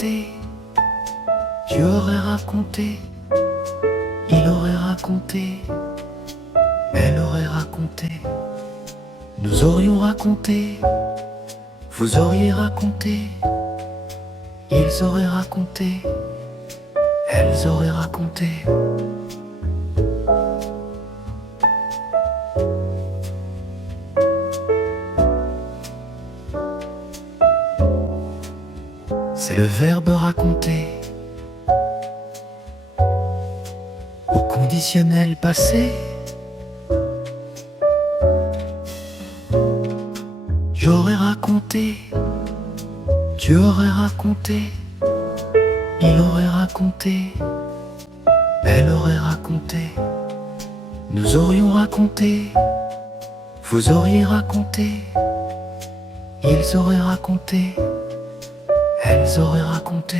raconté, tu aurais raconté, il aurait raconté, elle aurait raconté, nous aurions raconté, vous auriez raconté, ils auraient raconté, elles auraient raconté. C'est le verbe raconter. Au conditionnel passé, j'aurais raconté, tu aurais raconté, il aurait raconté, elle aurait raconté, nous aurions raconté, vous auriez raconté, ils auraient raconté, elles auraient raconté.